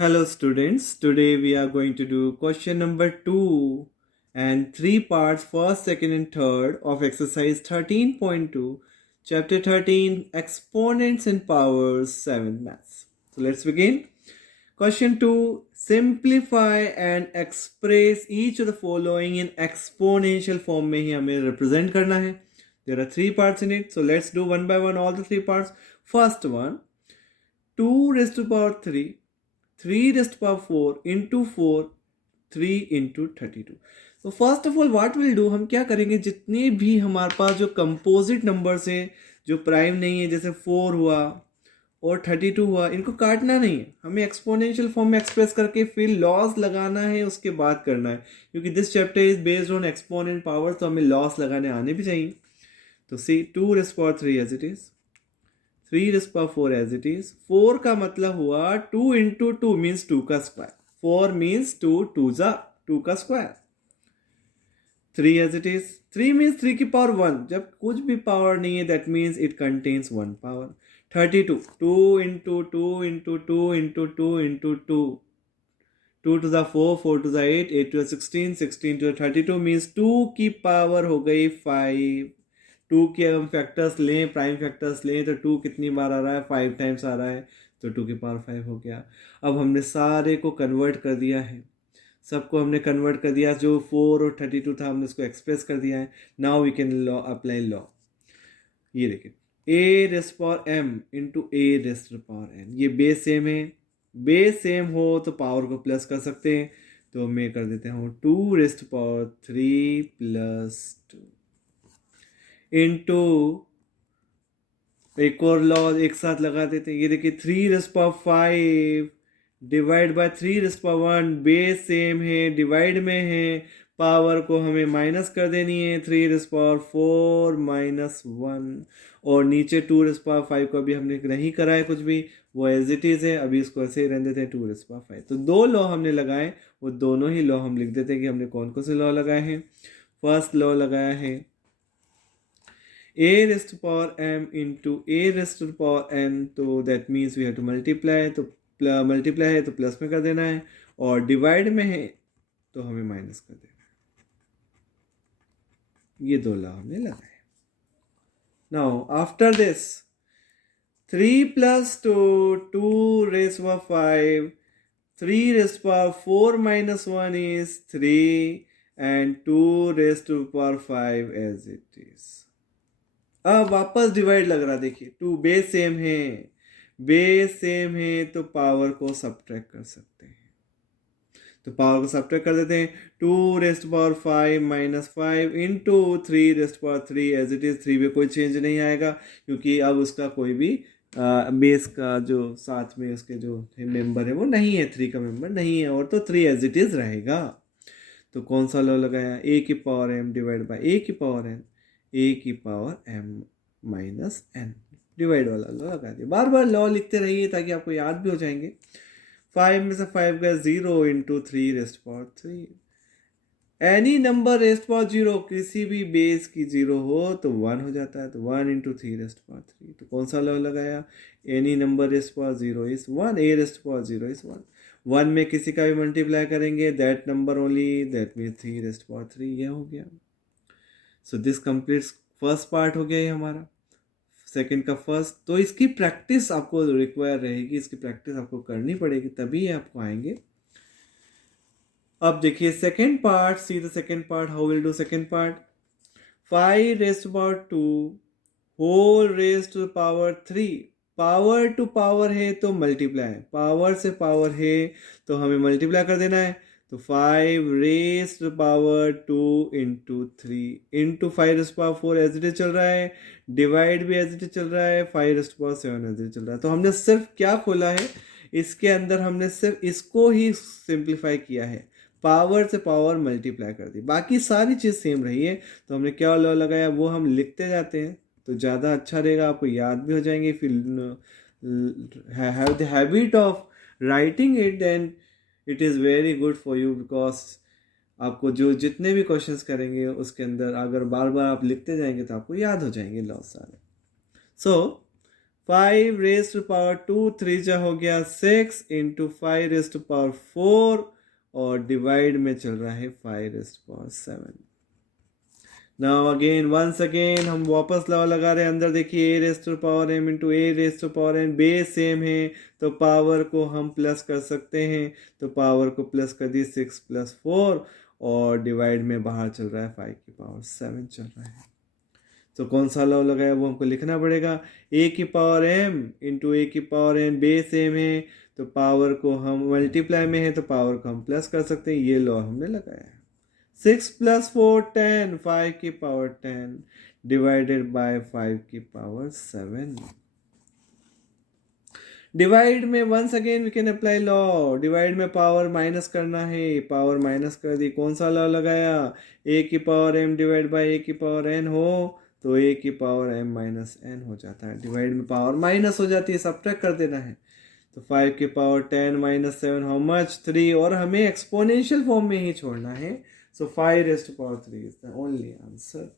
Hello students, today we are going to do question number 2 and 3 parts, first, second and third of exercise 13.2, chapter 13, exponents and powers, 7 maths. So let's begin. Question 2, simplify and express each of the following in exponential form में ही हमें represent करना है. There are 3 parts in it, so let's do one by one all the 3 parts. First one, 2 raised to power 3 3 raised to power 4 into 4 3 into 32. तो first of all what will do, हम क्या करेंगे, जितने भी हमारे पास जो कंपोजिट नंबर्स हैं जो प्राइम नहीं है, जैसे 4 हुआ और 32 हुआ, इनको काटना नहीं है, हमें एक्सपोनेंशियल फॉर्म में एक्सप्रेस करके फिर लॉस लगाना है, उसके बाद करना है, क्योंकि this chapter is based on exponent power, तो हमें लॉस लगाने आने भी चाहिए. तो see 2 raised to power 3 as it is, 3 raised to power 4 as it is. 4 का मतलब हुआ 2 into 2 means 2 का स्क्वायर. 4 means 2, 2 जा 2 का square. 3 as it is. 3 means 3 की पावर 1. जब कुछ भी पावर नहीं है, that means it contains 1 power. 32. 2 into 2 into 2 into 2 into 2. 2 to the 4, 4 to the 8, 8 to the 16, 16 to the 32 means 2 की पावर हो गई 5. 2 के हम फैक्टर्स लें, प्राइम फैक्टर्स लें, तो 2 कितनी बार आ रहा है, 5 टाइम्स आ रहा है, तो 2 की पावर 5 हो गया. अब हमने सारे को कन्वर्ट कर दिया है, सबको हमने कन्वर्ट कर दिया, जो 4 और 32 था हमने उसको एक्सप्रेस कर दिया है. Now we can law apply law. ये देखिए, a raised power m into a raised power n, ये बेस सेम है, बेस सेम हो तो पावर को प्लस कर सकते हैं, तो मैं कर देता हूँ 2 रेस्ट पावर 3 प्लस 2 इंटू, एक और लॉ एक साथ लगा देते हैं. ये देखिए 3 raised power 5 divide by 3 raised power 1, base same है, डिवाइड में है, पावर को हमें माइनस कर देनी है, 3 रेस्ट पावर 4 माइनस 1, और नीचे 2 रेस्ट पावर 5 को अभी हमने नहीं करा है कुछ भी, वो एज इट इज है, अभी इसको ऐसे ही रहने देते हैं 2 रेस्ट पावर 5. तो 2 लॉ हमने लगाए, वो दोनों ही लॉ हम लिख देते हैं कि हमने कौन कौन से लॉ लगाए हैं. फर्स्ट लॉ लगाया है a raised to power m into a raised to power n, तो that means we have to multiply, तो मल्टीप्लाई है तो प्लस में कर देना है, और डिवाइड में है तो हमें माइनस कर देना है. ये 2 लॉ हमने लगाए. Now after this 3 plus 2, 2 raised to power 5, 3 raised to power 4 minus 1 is 3, and 2 raised to power 5 as it is. अब वापस डिवाइड लग रहा, देखिए 2 बेस सेम है, बेस सेम है तो पावर को सब्ट्रैक्ट कर सकते हैं, तो पावर को सब्ट्रैक्ट कर देते हैं. 2 raised power 5 minus 5 into 3 raised power 3 as it is. 3 में कोई चेंज नहीं आएगा, क्योंकि अब उसका कोई भी बेस का जो साथ में उसके जो मेंबर है वो नहीं है, 3 का मेंबर नहीं है, और तो 3 एज इट इज रहेगा. तो कौन सा लॉ लगाया, ए की power m divide by a की पावर एन, ए की power m minus n, divide वाला लॉ लगा दिया. बार बार लॉ लिखते रहिए ताकि आपको याद भी हो जाएंगे. 5 में से 5 गया 0 into 3 raised power 3. Any number rest power 0, किसी भी बेस की 0 हो तो 1 हो जाता है, तो 1 इंटू 3 रेस्ट पावर 3. तो कौन सा लॉ लगाया, any number rest power 0 is 1, A raised power 0 is 1. 1 में किसी का भी मल्टीप्लाई करेंगे, that number only, that means 3 raised power 3. यह हो गया. So this completes first part हो गया ये हमारा, सेकंड का फर्स्ट. तो इसकी प्रैक्टिस आपको रिक्वायर रहेगी, इसकी प्रैक्टिस आपको करनी पड़ेगी, तभी आपको आएंगे. अब देखिए second part, see the second part, how will do second part. 5 raised to power 2 whole raised to power 3, power to power है तो मल्टीप्लाई, पावर से पावर है तो हमें मल्टीप्लाई कर देना है. तो 5 raised power 2 into 3 into 5 raised power 4 as it is चल रहा है, डिवाइड भी एज इट इज चल रहा है, 5 raised power 7 as it is चल रहा है. तो हमने सिर्फ क्या खोला है, इसके अंदर हमने सिर्फ इसको ही सिंप्लीफाई किया है, पावर से पावर मल्टीप्लाई कर दी, बाकी सारी चीज़ सेम रही है. तो हमने क्या लॉ लगाया वो हम लिखते जाते हैं तो ज़्यादा अच्छा रहेगा, आपको याद भी हो जाएंगे. फिर have the habit of writing it, then it is very good for you, because आपको जो जितने भी क्वेश्चंस करेंगे उसके अंदर अगर बार बार आप लिखते जाएंगे तो आपको याद हो जाएंगे लॉ सारे. सो 5 रेज टू पावर 2, 3 जा हो गया 6 इंटू 5 रेज टू पावर 4 और डिवाइड में चल रहा है 5 raise to power 7। Now again once again हम वापस लॉ लगा रहे हैं अंदर। देखिए a raise to power m into a raise to power n, base same है तो पावर को हम प्लस कर सकते हैं, तो पावर को प्लस कर दी 6 प्लस 4 और डिवाइड में बाहर चल रहा है 5 की पावर 7 चल रहा है। तो कौन सा लॉ लगाया वो हमको लिखना पड़ेगा। a की पावर m इंटू a की पावर n, बेस सेम है तो पावर को हम मल्टीप्लाई में है तो पावर को हम प्लस कर सकते हैं, ये लॉ हमने लगाया है। 6 प्लस 4 10, 5 की पावर 10 डिवाइडेड बाय 5 की पावर 7। डिवाइड में once again we can apply law. Divide में पावर माइनस करना है, पावर माइनस कर दी, कौन सा लॉ लगाया। a की power m divide by a की पावर n हो तो a की पावर m माइनस n हो जाता है। डिवाइड में पावर माइनस हो जाती है, सब्ट्रैक्ट कर देना है। तो 5 की पावर 10 माइनस 7 हाउ मच 3, और हमें एक्सपोनेंशियल फॉर्म में ही छोड़ना है। So 5 raise to power 3 is the only answer.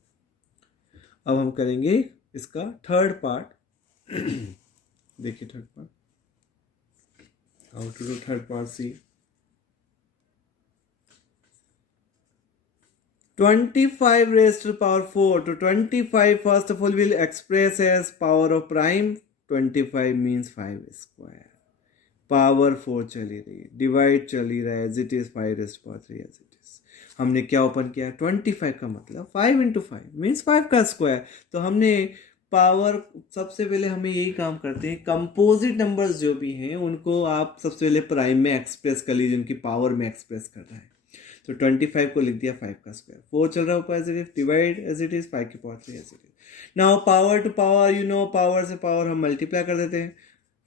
अब हम करेंगे इसका थर्ड पार्ट। देखिए third part, how to do third part. See 25 raised to the power 4. To 25, first of all, we'll express as power of prime. 25 means 5 square. Power 4 चली रही, divide चली रहा है as it is 5 raise to power 3 as it is. हमने क्या open किया, 25 का मतलब 5 इंटू 5 मीन्स 5 का स्क्वायर। तो हमने पावर, सबसे पहले हमें यही काम करते हैं, कंपोजिट नंबर्स जो भी हैं उनको आप सबसे पहले प्राइम में एक्सप्रेस कर लीजिए, उनकी पावर में एक्सप्रेस कर रहा है। तो 25 को लिख दिया 5 का स्क्वायर, 4 चल रहा है ऊपर as it is, divide as it is 5 की power 3 as it is. Now power to power, you know power से पावर हम मल्टीप्लाई कर देते हैं।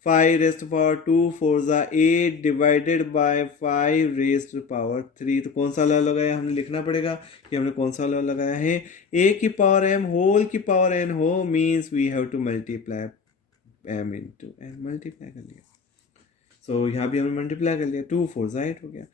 5 raised to power 2 4 जा 8 divided by 5 raised to power 3। तो कौन सा लॉ लगाया, हमने लिखना पड़ेगा कि हमने कौन सा लॉ लगाया है। a की पावर m होल की पावर n हो means we have to multiply m into n, multiply कर लिया। सो यहाँ भी हमने मल्टीप्लाई कर लिया, 2 4 जा 8 हो गया।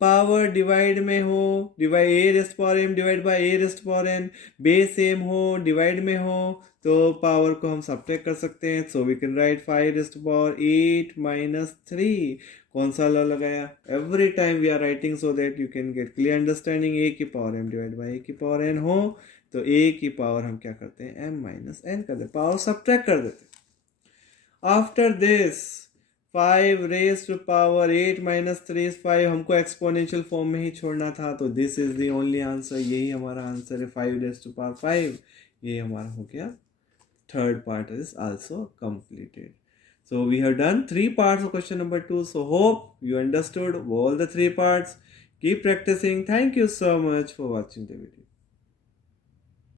पावर डिवाइड में हो, divide a rest power m divide by a rest power n, base same हो, डिवाइड में हो तो पावर को हम सब्ट्रैक्ट कर सकते हैं। So we can write 5 raised power 8 minus 3। कौन सा लॉ लगाया, every time we are writing so that you can get clear understanding. a की power m divide by a की पावर n हो तो a की पावर हम क्या करते हैं, m माइनस n कर देते, पावर सब्ट्रैक्ट कर देते। After this 5 raise to power 8 minus 3 is 5, हमको एक्सपोनेंशियल फॉर्म में ही छोड़ना था, तो this is the only answer, यही हमारा आंसर है 5 रेज टू पावर 5। ये हमारा हो गया, third part is also completed. So we have done 3 parts of question number 2. So hope you understood all the 3 parts. Keep practicing. Thank you so much for watching the video.